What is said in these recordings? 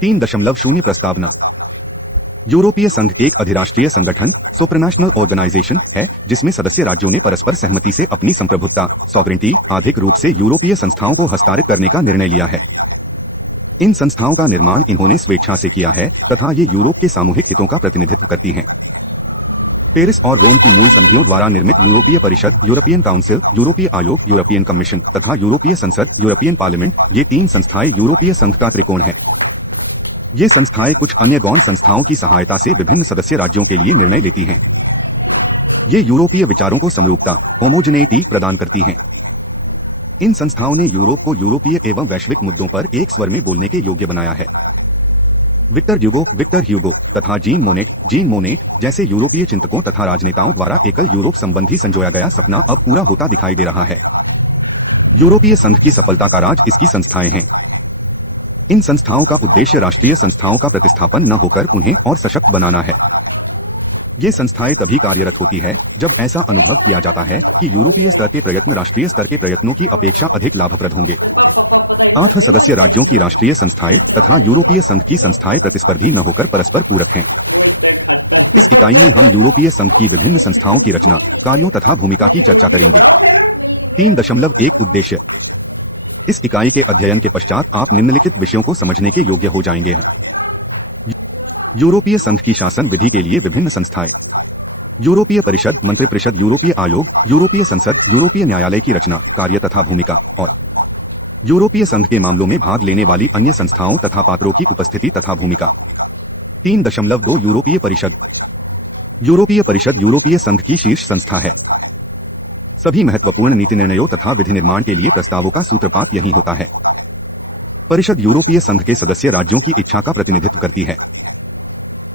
3.0 प्रस्तावना। यूरोपीय संघ एक अधिराष्ट्रीय संगठन सुप्रानेशनल ऑर्गेनाइजेशन है जिसमें सदस्य राज्यों ने परस्पर सहमति से अपनी संप्रभुता सॉवरेंटी आर्थिक रूप से यूरोपीय संस्थाओं को हस्तांतरित करने का निर्णय लिया है। इन संस्थाओं का निर्माण इन्होंने स्वेच्छा से किया है तथा ये यूरोप के सामूहिक हितों का प्रतिनिधित्व करती हैं। पेरिस और रोम की मूल संधियों द्वारा निर्मित यूरोपीय परिषद, यूरोपियन काउंसिल, यूरोपीय आयोग, यूरोपियन कमीशन तथा यूरोपीय संसद, यूरोपियन पार्लियामेंट, ये 3 संस्थाएं यूरोपीय संघ का त्रिकोण है। ये संस्थाएं कुछ अन्य गौण संस्थाओं की सहायता से विभिन्न सदस्य राज्यों के लिए निर्णय लेती हैं। ये यूरोपीय विचारों को समरूपता होमोजेनेटी प्रदान करती हैं। इन संस्थाओं ने यूरोप को यूरोपीय एवं वैश्विक मुद्दों पर एक स्वर में बोलने के योग्य बनाया है। विक्टर ह्यूगो तथा जीन मोनेट जैसे यूरोपीय चिंतकों तथा राजनेताओं द्वारा एकल यूरोप संबंधी संजोया गया सपना अब पूरा होता दिखाई दे रहा है। यूरोपीय संघ की सफलता का राज इसकी संस्थाएं हैं। इन संस्थाओं का उद्देश्य राष्ट्रीय संस्थाओं का प्रतिस्थापन न होकर उन्हें और सशक्त बनाना है। ये संस्थाएं तभी कार्यरत होती है जब ऐसा अनुभव किया जाता है कि यूरोपीय स्तर के प्रयत्न राष्ट्रीय स्तर के प्रयत्नों की अपेक्षा अधिक लाभप्रद होंगे। 8 सदस्य राज्यों की राष्ट्रीय संस्थाएं तथा यूरोपीय संघ की संस्थाएं प्रतिस्पर्धी न होकर परस्पर पूरक हैं। इस इकाई में हम यूरोपीय संघ की विभिन्न संस्थाओं की रचना, कार्यों तथा भूमिका की चर्चा करेंगे। 3.1 उद्देश्य। इस इकाई के अध्ययन के पश्चात आप निम्नलिखित विषयों को समझने के योग्य हो जाएंगे। यूरोपीय संघ की शासन विधि के लिए विभिन्न संस्थाएं, यूरोपीय परिषद, मंत्रिपरिषद, यूरोपीय आयोग, यूरोपीय संसद, यूरोपीय न्यायालय की रचना, कार्य तथा भूमिका, और यूरोपीय संघ के मामलों में भाग लेने वाली अन्य संस्थाओं तथा पात्रों की उपस्थिति तथा भूमिका। 3.2 यूरोपीय परिषद। यूरोपीय परिषद यूरोपीय संघ की शीर्ष संस्था है। सभी महत्वपूर्ण नीति निर्णयों तथा विधि निर्माण के लिए प्रस्तावों का सूत्रपात यही होता है। परिषद यूरोपीय संघ के सदस्य राज्यों की इच्छा का प्रतिनिधित्व करती है।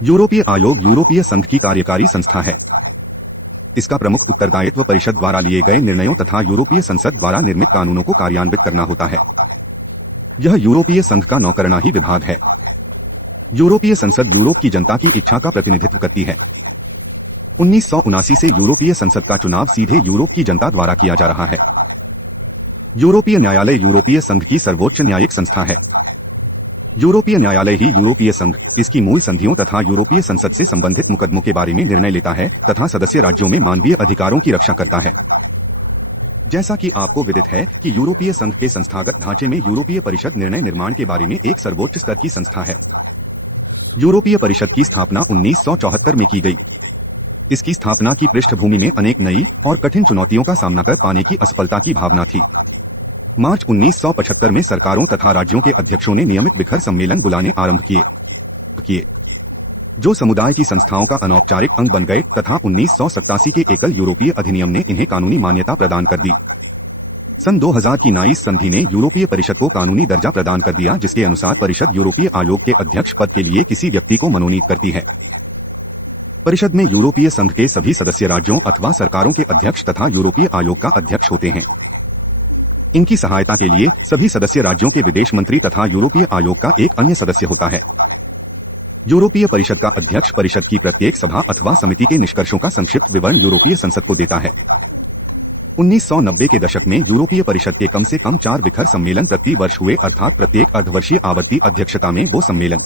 यूरोपीय आयोग यूरोपीय संघ की कार्यकारी संस्था है। इसका प्रमुख उत्तरदायित्व परिषद द्वारा लिए गए निर्णयों तथा यूरोपीय संसद द्वारा निर्मित कानूनों को कार्यान्वित करना होता है। यह यूरोपीय संघ का नौकरशाही विभाग है। यूरोपीय संसद यूरोप की जनता की इच्छा का प्रतिनिधित्व करती है। 1979 से यूरोपीय संसद का चुनाव सीधे यूरोप की जनता द्वारा किया जा रहा है। यूरोपीय न्यायालय यूरोपीय संघ की सर्वोच्च न्यायिक संस्था है। यूरोपीय न्यायालय ही यूरोपीय संघ, इसकी मूल संधियों तथा यूरोपीय संसद से संबंधित मुकदमों के बारे में निर्णय लेता है तथा सदस्य राज्यों में मानवीय अधिकारों की रक्षा करता है। जैसा कि आपको विदित है कि यूरोपीय संघ के संस्थागत ढांचे में यूरोपीय परिषद निर्णय निर्माण के बारे में एक सर्वोच्च स्तर की संस्था है। यूरोपीय परिषद की स्थापना 1974 में की गई। इसकी स्थापना की पृष्ठभूमि में अनेक नई और कठिन चुनौतियों का सामना कर पाने की असफलता की भावना थी। मार्च 1975 में सरकारों तथा राज्यों के अध्यक्षों ने नियमित विखर सम्मेलन बुलाने आरंभ किए, जो समुदाय की संस्थाओं का अनौपचारिक अंग बन गए तथा 1987 के एकल यूरोपीय अधिनियम ने इन्हें कानूनी मान्यता प्रदान कर दी। सन 2000 की नाइस संधि ने यूरोपीय परिषद को कानूनी दर्जा प्रदान कर दिया, जिसके अनुसार परिषद यूरोपीय आयोग के अध्यक्ष पद के लिए किसी व्यक्ति को मनोनीत करती है। परिषद में यूरोपीय संघ के सभी सदस्य राज्यों अथवा सरकारों के अध्यक्ष तथा यूरोपीय आयोग का अध्यक्ष होते हैं। इनकी सहायता के लिए सभी सदस्य राज्यों के विदेश मंत्री तथा यूरोपीय आयोग का एक अन्य सदस्य होता है। यूरोपीय परिषद का अध्यक्ष परिषद की प्रत्येक सभा अथवा समिति के निष्कर्षों का संक्षिप्त विवरण यूरोपीय संसद को देता है। 1990 के दशक में यूरोपीय परिषद के कम से कम 4 विखर सम्मेलन प्रति वर्ष हुए, अर्थात प्रत्येक अर्धवर्षीय आवर्ती अध्यक्षता में वो सम्मेलन।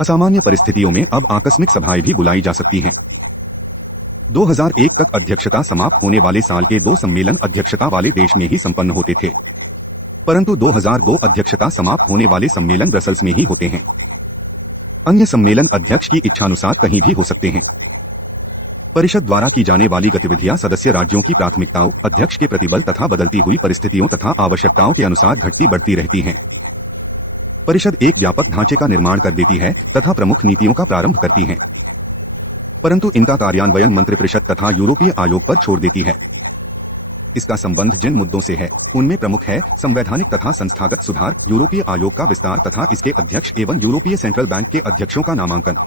असामान्य परिस्थितियों में अब आकस्मिक सभाएं भी बुलाई जा सकती हैं। 2001 तक अध्यक्षता समाप्त होने वाले साल के 2 सम्मेलन अध्यक्षता वाले देश में ही संपन्न होते थे, परंतु 2002 अध्यक्षता समाप्त होने वाले सम्मेलन ब्रसल्स में ही होते हैं। अन्य सम्मेलन अध्यक्ष की इच्छानुसार कहीं भी हो सकते हैं। परिषद द्वारा की जाने वाली गतिविधियां सदस्य राज्यों की प्राथमिकताओं, अध्यक्ष के प्रतिबल तथा बदलती हुई परिस्थितियों तथा आवश्यकताओं के अनुसार घटती बढ़ती रहती हैं। परिषद एक व्यापक ढांचे का निर्माण कर देती है तथा प्रमुख नीतियों का प्रारंभ करती है, परंतु इनका कार्यान्वयन मंत्रिपरिषद तथा यूरोपीय आयोग पर छोड़ देती है। इसका संबंध जिन मुद्दों से है उनमें प्रमुख है संवैधानिक तथा संस्थागत सुधार, यूरोपीय आयोग का विस्तार तथा इसके अध्यक्ष एवं यूरोपीय सेंट्रल बैंक के अध्यक्षों का नामांकन।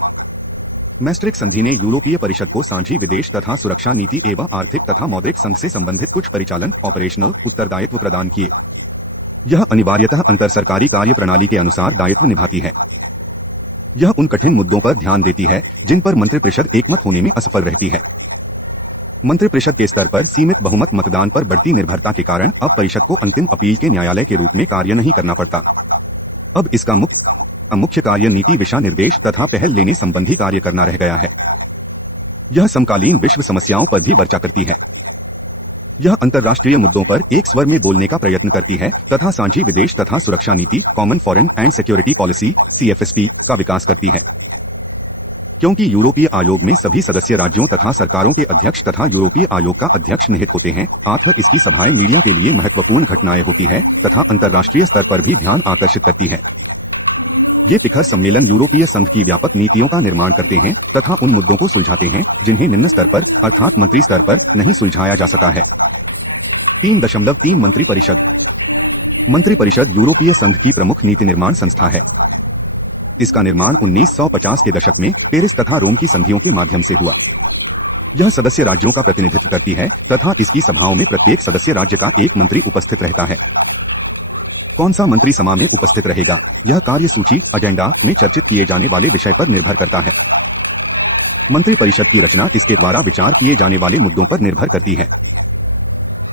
मैस्ट्रिक्ट संधि ने यूरोपीय परिषद को साझी विदेश तथा सुरक्षा नीति एवं आर्थिक तथा मौद्रिक संघ से संबंधित कुछ परिचालन ऑपरेशनल उत्तरदायित्व प्रदान किए। यह अनिवार्यतः अंतर सरकारी कार्य प्रणाली के अनुसार दायित्व निभाती है। यह उन कठिन मुद्दों पर ध्यान देती है जिन पर मंत्रिपरिषद एकमत होने में असफल रहती है। मंत्रिपरिषद के स्तर पर सीमित बहुमत मतदान पर बढ़ती निर्भरता के कारण अब परिषद को अंतिम अपील के न्यायालय के रूप में कार्य नहीं करना पड़ता। अब इसका मुख्य मुख्य कार्य नीति दिशा निर्देश तथा पहल लेने संबंधी कार्य करना रह गया है। यह समकालीन विश्व समस्याओं पर भी चर्चा करती है। यह अंतर्राष्ट्रीय मुद्दों पर एक स्वर में बोलने का प्रयत्न करती है तथा साझी विदेश तथा सुरक्षा नीति common foreign and security policy CFSP का विकास करती है। क्योंकि यूरोपीय आयोग में सभी सदस्य राज्यों तथा सरकारों के अध्यक्ष तथा यूरोपीय आयोग का अध्यक्ष निहित होते हैं, अतः इसकी सभाएं मीडिया के लिए महत्वपूर्ण घटनाएं होती है तथा अंतर्राष्ट्रीय स्तर पर भी ध्यान आकर्षित करती है। ये शिखर सम्मेलन यूरोपीय संघ की व्यापक नीतियों का निर्माण करते हैं तथा उन मुद्दों को सुलझाते हैं जिन्हें निम्न स्तर पर अर्थात मंत्री स्तर पर नहीं सुलझाया जा सका है। 3.3 मंत्री परिषद। मंत्री परिषद यूरोपीय संघ की प्रमुख नीति निर्माण संस्था है। इसका निर्माण 1950 के दशक में पेरिस तथा रोम की संधियों के माध्यम से हुआ। यह सदस्य राज्यों का प्रतिनिधित्व करती है तथा इसकी सभाओं में प्रत्येक सदस्य राज्य का एक मंत्री उपस्थित रहता है। कौन सा मंत्री सभा में उपस्थित रहेगा, यह कार्यसूची एजेंडा में चर्चित किए जाने वाले विषय पर निर्भर करता है। मंत्री परिषद की रचना इसके द्वारा विचार किए जाने वाले मुद्दों पर निर्भर करती है।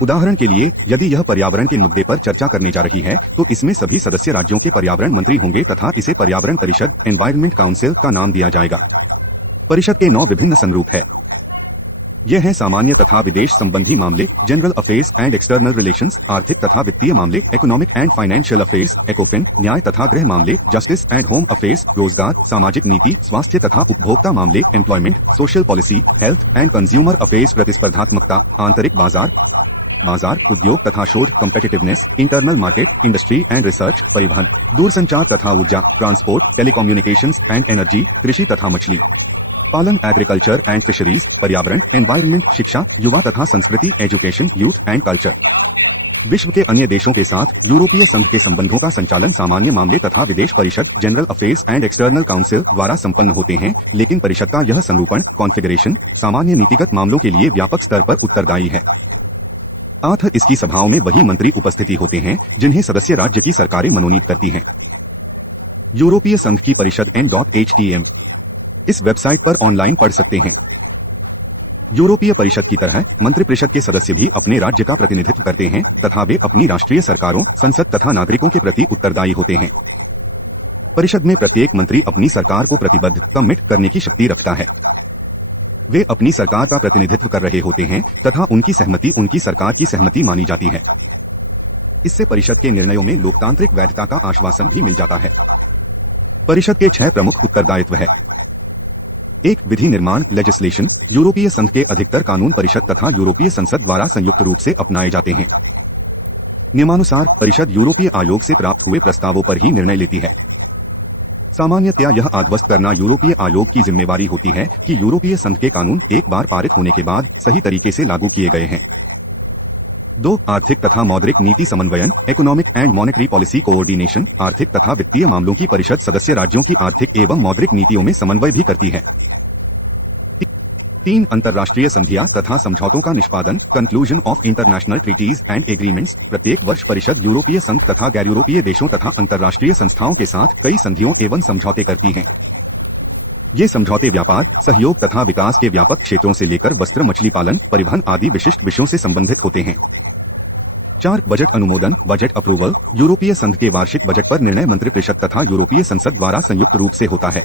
उदाहरण के लिए, यदि यह पर्यावरण के मुद्दे पर चर्चा करने जा रही है तो इसमें सभी सदस्य राज्यों के पर्यावरण मंत्री होंगे तथा इसे पर्यावरण परिषद एनवायरनमेंट काउंसिल का नाम दिया जाएगा। परिषद के 9 विभिन्न संरूप है। ये हैं सामान्य तथा विदेश संबंधी मामले general affairs and external relations, आर्थिक तथा वित्तीय मामले इकोनॉमिक एंड फाइनेंशियल अफेयर्स एकोफिन, न्याय तथा गृह मामले जस्टिस एंड होम अफेयर्स, रोजगार, सामाजिक नीति, स्वास्थ्य तथा उपभोक्ता मामले employment, social policy, health and consumer affairs, प्रतिस्पर्धात्मकता, आंतरिक बाजार, उद्योग तथा शोध, competitiveness, internal market, industry and research, परिवहन, दूरसंचार तथा ऊर्जा, ट्रांसपोर्ट, टेलीकम्युनिकेशंस एंड एनर्जी, कृषि तथा मछली पालन, एग्रीकल्चर एंड फिशरीज, पर्यावरण, एनवायरनमेंट, शिक्षा, युवा तथा संस्कृति, एजुकेशन, यूथ एंड कल्चर। विश्व के अन्य देशों के साथ यूरोपीय संघ के संबंधों का संचालन सामान्य मामले तथा विदेश परिषद general affairs and external council द्वारा संपन्न होते हैं, लेकिन परिषद का यह संरूपण कॉन्फ़िगरेशन सामान्य नीतिगत मामलों के लिए व्यापक स्तर पर उत्तरदायी है। अतः इसकी सभाओं में वही मंत्री उपस्थिति होते हैं जिन्हें सदस्य राज्य की सरकारें मनोनीत करती हैं। यूरोपीय संघ की परिषद n.htm इस वेबसाइट पर ऑनलाइन पढ़ सकते हैं। यूरोपीय परिषद की तरह मंत्रिपरिषद के सदस्य भी अपने राज्य का प्रतिनिधित्व करते हैं तथा वे अपनी राष्ट्रीय सरकारों, संसद तथा नागरिकों के प्रति उत्तरदायी होते हैं। परिषद में प्रत्येक मंत्री अपनी सरकार को प्रतिबद्ध कमिट करने की शक्ति रखता है। वे अपनी सरकार का प्रतिनिधित्व कर रहे होते हैं तथा उनकी सहमति उनकी सरकार की सहमति मानी जाती है। इससे परिषद के निर्णयों में लोकतांत्रिक वैधता का आश्वासन भी मिल जाता है। परिषद के 6 प्रमुख उत्तरदायित्व है। 1. विधि निर्माण लेजिस्लेशन। यूरोपीय संघ के अधिकतर कानून परिषद तथा यूरोपीय संसद द्वारा संयुक्त रूप से अपनाए जाते हैं। नियमानुसार परिषद यूरोपीय आयोग से प्राप्त हुए प्रस्तावों पर ही निर्णय लेती है। सामान्यतया यह आश्वस्त करना यूरोपीय आयोग की जिम्मेवारी होती है कि यूरोपीय संघ के कानून एक बार पारित होने के बाद सही तरीके से लागू किए गए हैं। 2. आर्थिक तथा मौद्रिक नीति समन्वयन economic and monetary policy coordination. आर्थिक तथा वित्तीय मामलों की परिषद सदस्य राज्यों की आर्थिक एवं मौद्रिक नीतियों में समन्वय भी करती है। 3. अंतर्राष्ट्रीय संधियां तथा समझौतों का निष्पादन conclusion of international treaties and agreements. प्रत्येक वर्ष परिषद यूरोपीय संघ तथा गैर यूरोपीय देशों तथा अंतर्राष्ट्रीय संस्थाओं के साथ कई संधियों एवं समझौते करती हैं। ये समझौते व्यापार, सहयोग तथा विकास के व्यापक क्षेत्रों से लेकर वस्त्र, मछली पालन, परिवहन आदि विशिष्ट विषयों से संबंधित होते हैं। 4. बजट अनुमोदन बजट अप्रूवल। यूरोपीय संघ के वार्षिक बजट पर निर्णय मंत्रिपरिषद तथा यूरोपीय संसद द्वारा संयुक्त रूप से होता है।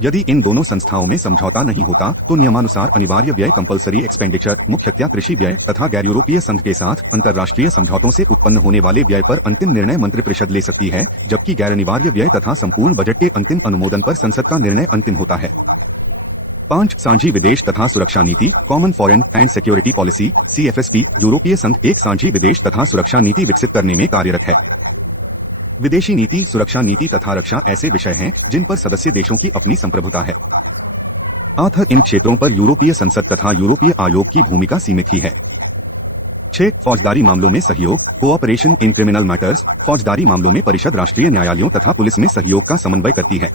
यदि इन दोनों संस्थाओं में समझौता नहीं होता तो नियमानुसार अनिवार्य व्यय कंपल्सरी एक्सपेंडिचर मुख्यतः कृषि व्यय तथा गैर यूरोपीय संघ के साथ अंतर्राष्ट्रीय समझौतों से उत्पन्न होने वाले व्यय पर अंतिम निर्णय मंत्रिपरिषद ले सकती है, जबकि गैर अनिवार्य व्यय तथा संपूर्ण बजट के अंतिम अनुमोदन पर संसद का निर्णय अंतिम होता है। 5. साझी विदेश तथा सुरक्षा नीति common foreign and security policy CFSP। यूरोपीय संघ एक साझी विदेश तथा सुरक्षा नीति विकसित करने में कार्यरत है। विदेशी नीति, सुरक्षा नीति तथा रक्षा ऐसे विषय हैं जिन पर सदस्य देशों की अपनी संप्रभुता है। अतः इन क्षेत्रों पर यूरोपीय संसद तथा यूरोपीय आयोग की भूमिका सीमित ही है। 6. फौजदारी मामलों में सहयोग कोऑपरेशन इन क्रिमिनल मैटर्स। फौजदारी मामलों में परिषद राष्ट्रीय न्यायालयों तथा पुलिस में सहयोग का समन्वय करती है।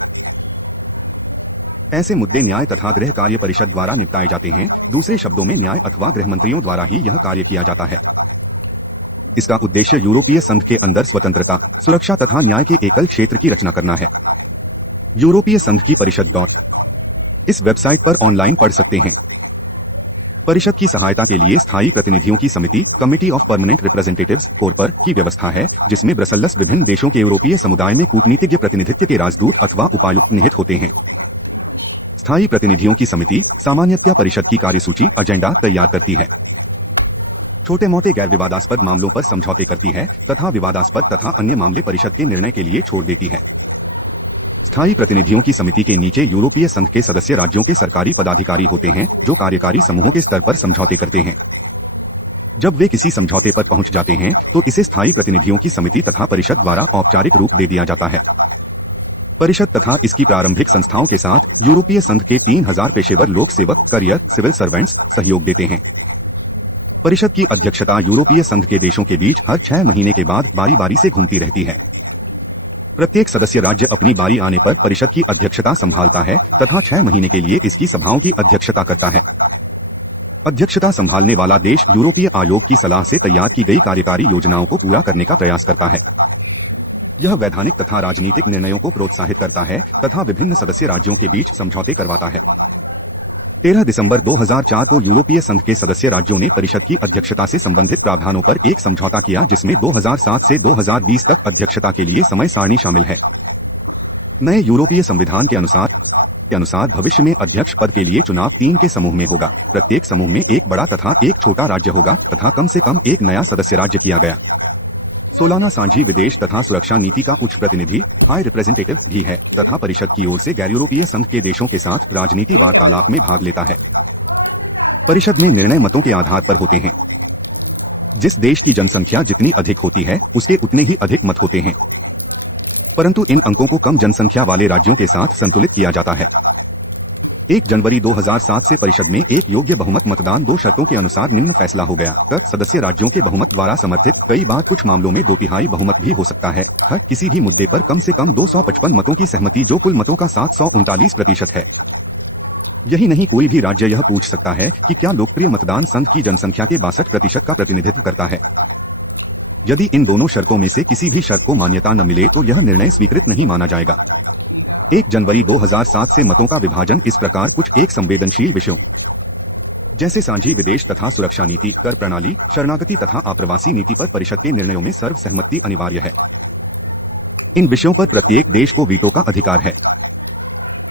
ऐसे मुद्दे न्याय तथा गृह कार्य परिषद द्वारा निपटाए जाते हैं। दूसरे शब्दों में न्याय अथवा गृह मंत्रियों द्वारा ही यह कार्य किया जाता है। इसका उद्देश्य यूरोपीय संघ के अंदर स्वतंत्रता, सुरक्षा तथा न्याय के एकल क्षेत्र की रचना करना है। यूरोपीय संघ की परिषद इस वेबसाइट पर ऑनलाइन पढ़ सकते हैं। परिषद की सहायता के लिए स्थायी प्रतिनिधियों की समिति कमिटी ऑफ परमानेंट रिप्रेजेंटेटिव्स कोरपर की व्यवस्था है, जिसमें ब्रसल्स विभिन्न देशों के यूरोपीय समुदाय में कूटनीतिज्ञ प्रतिनिधित्व के राजदूत अथवा उपायुक्त निहित होते हैं। स्थायी प्रतिनिधियों की समिति सामान्यतया परिषद की कार्यसूची एजेंडा तैयार करती है, छोटे मोटे गैर विवादास्पद मामलों पर समझौते करती है तथा विवादास्पद तथा अन्य मामले परिषद के निर्णय के लिए छोड़ देती है। स्थायी प्रतिनिधियों की समिति के नीचे यूरोपीय संघ के सदस्य राज्यों के सरकारी पदाधिकारी होते हैं, जो कार्यकारी समूहों के स्तर पर समझौते करते हैं। जब वे किसी समझौते पर पहुंच जाते हैं तो इसे स्थायी प्रतिनिधियों की समिति तथा परिषद द्वारा औपचारिक रूप दे दिया जाता है। परिषद तथा इसकी प्रारंभिक संस्थाओं के साथ यूरोपीय संघ के 3000 पेशेवर लोक सेवक करियर सिविल सर्वेंट्स सहयोग देते हैं। परिषद की अध्यक्षता यूरोपीय संघ के देशों के बीच हर 6 महीने के बाद बारी बारी से घूमती रहती है। प्रत्येक सदस्य राज्य अपनी बारी आने पर परिषद की अध्यक्षता संभालता है तथा 6 महीने के लिए इसकी सभाओं की अध्यक्षता करता है। अध्यक्षता संभालने वाला देश यूरोपीय आयोग की सलाह से तैयार की गई कार्यकारी योजनाओं को पूरा करने का प्रयास करता है। यह वैधानिक तथा राजनीतिक निर्णयों को प्रोत्साहित करता है तथा विभिन्न सदस्य राज्यों के बीच समझौते करवाता है। 13 दिसंबर 2004 को यूरोपीय संघ के सदस्य राज्यों ने परिषद की अध्यक्षता से संबंधित प्रावधानों पर एक समझौता किया, जिसमें 2007 से 2020 तक अध्यक्षता के लिए समय सारणी शामिल है। नए यूरोपीय संविधान के अनुसार भविष्य में अध्यक्ष पद के लिए चुनाव 3 के समूह में होगा। प्रत्येक समूह में एक बड़ा तथा एक छोटा राज्य होगा तथा कम से कम एक नया सदस्य राज्य किया गया। सोलाना सांझी विदेश तथा सुरक्षा नीति का उच्च प्रतिनिधि हाई रिप्रेजेंटेटिव भी है तथा परिषद की ओर से गैर यूरोपीय संघ के देशों के साथ राजनीति वार्तालाप में भाग लेता है। परिषद में निर्णय मतों के आधार पर होते हैं। जिस देश की जनसंख्या जितनी अधिक होती है उसके उतने ही अधिक मत होते हैं, परंतु इन अंकों को कम जनसंख्या वाले राज्यों के साथ संतुलित किया जाता है। 1 जनवरी 2007 से परिषद में एक योग्य बहुमत मतदान 2 शर्तों के अनुसार निम्न फैसला हो गया। क सदस्य राज्यों के बहुमत द्वारा समर्थित, कई बार कुछ मामलों में 2/3 बहुमत भी हो सकता है। ख किसी भी मुद्दे पर कम से कम 255 मतों की सहमति, जो कुल मतों का 739% है। यही नहीं, कोई भी राज्य यह पूछ सकता है कि क्या लोकप्रिय मतदान संघ की जनसंख्या के 62% का प्रतिनिधित्व करता है। यदि इन दोनों शर्तों में से किसी भी शर्त को मान्यता न मिले तो यह निर्णय स्वीकृत नहीं माना जाएगा। 1 जनवरी 2007 से मतों का विभाजन इस प्रकार कुछ एक संवेदनशील विषयों जैसे सांझी विदेश तथा सुरक्षा नीति, कर प्रणाली, शरणागति तथा आप्रवासी नीति पर परिषद के निर्णयों में सर्वसहमति अनिवार्य है। इन विषयों पर प्रत्येक देश को वीटो का अधिकार है।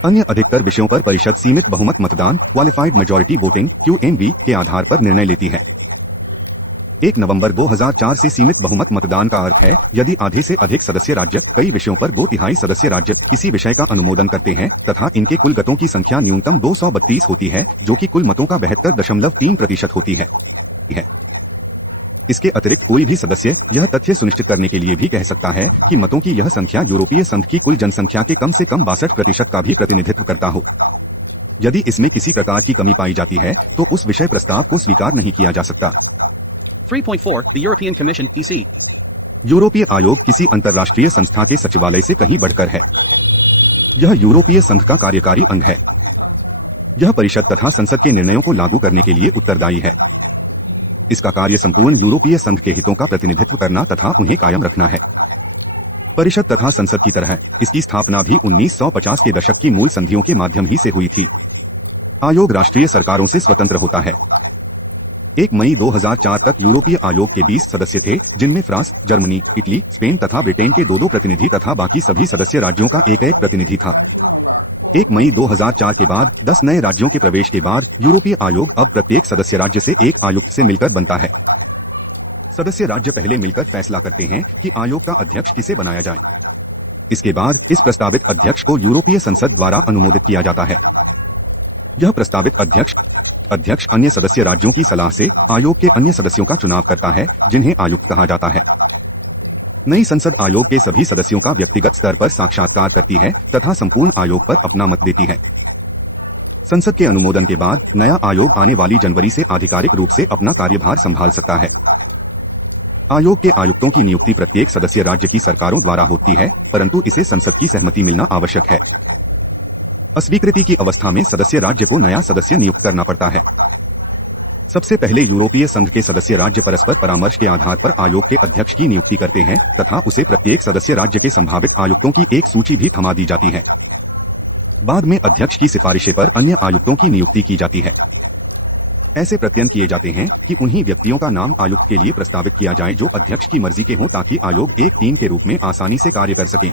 अन्य अधिकतर विषयों पर परिषद सीमित बहुमत मतदान क्वालिफाइड मेजॉरिटी वोटिंग QMV के आधार पर निर्णय लेती है। 1 नवंबर 2004 से सीमित बहुमत मतदान का अर्थ है यदि आधे से अधिक सदस्य राज्य, कई विषयों पर 2/3 सदस्य राज्य किसी विषय का अनुमोदन करते हैं तथा इनके कुल मतों की संख्या न्यूनतम 232 होती है, जो कि कुल मतों का 72.3% होती है। इसके अतिरिक्त कोई भी सदस्य यह तथ्य सुनिश्चित करने के लिए भी कह सकता है कि मतों की यह संख्या यूरोपीय संघ की कुल जनसंख्या के कम से कम 62% का भी प्रतिनिधित्व करता हो। यदि इसमें किसी प्रकार की कमी पाई जाती है तो उस विषय प्रस्ताव को स्वीकार नहीं किया जा सकता। 3.4 The European Commission EC यूरोपीय आयोग किसी अंतर्राष्ट्रीय संस्था के सचिवालय से कहीं बढ़कर है। यह यूरोपीय संघ का कार्यकारी अंग है। यह परिषद तथा संसद के निर्णयों को लागू करने के लिए उत्तरदायी है। इसका कार्य संपूर्ण यूरोपीय संघ के हितों का प्रतिनिधित्व करना तथा उन्हें कायम रखना है। परिषद तथा संसद की तरह इसकी स्थापना भी 1950 के दशक की मूल संधियों के माध्यम ही से हुई थी। आयोग राष्ट्रीय सरकारों से स्वतंत्र होता है। 1 मई 2004 तक यूरोपीय आयोग के 20 सदस्य थे, जिनमें फ्रांस, जर्मनी, इटली, स्पेन तथा ब्रिटेन के 2-2 प्रतिनिधि तथा बाकी सभी सदस्य राज्यों का एक प्रतिनिधि था। 1 मई 2004 के बाद 10 नए राज्यों के प्रवेश के बाद यूरोपीय आयोग अब प्रत्येक सदस्य राज्य से एक आयुक्त से मिलकर बनता है। सदस्य राज्य पहले मिलकर फैसला करते हैं कि आयोग का अध्यक्ष किसे बनाया जाए। इसके बाद इस प्रस्तावित अध्यक्ष को यूरोपीय संसद द्वारा अनुमोदित किया जाता है। यह प्रस्तावित अध्यक्ष अन्य सदस्य राज्यों की सलाह से आयोग के अन्य सदस्यों का चुनाव करता है, जिन्हें आयुक्त कहा जाता है। नई संसद आयोग के सभी सदस्यों का व्यक्तिगत स्तर पर साक्षात्कार करती है तथा संपूर्ण आयोग पर अपना मत देती है। संसद के अनुमोदन के बाद नया आयोग आने वाली जनवरी से आधिकारिक रूप से अपना कार्यभार संभाल सकता है। आयोग के आयुक्तों की नियुक्ति प्रत्येक सदस्य राज्य की सरकारों द्वारा होती है, परंतु इसे संसद की सहमति मिलना आवश्यक है। अस्वीकृति की अवस्था में सदस्य राज्य को नया सदस्य नियुक्त करना पड़ता है। सबसे पहले यूरोपीय संघ के सदस्य राज्य परस्पर परामर्श के आधार पर आयोग के अध्यक्ष की नियुक्ति करते हैं तथा उसे प्रत्येक सदस्य राज्य के संभावित आयुक्तों की एक सूची भी थमा दी जाती है। बाद में अध्यक्ष की सिफारिशें पर अन्य आयुक्तों की नियुक्ति की जाती है। ऐसे प्रत्ययन किए जाते हैं कि उन्हीं व्यक्तियों का नाम आयुक्त के लिए प्रस्तावित किया जाए जो अध्यक्ष की मर्जी के हों ताकि आयोग एक टीम के रूप में आसानी से कार्य कर सके।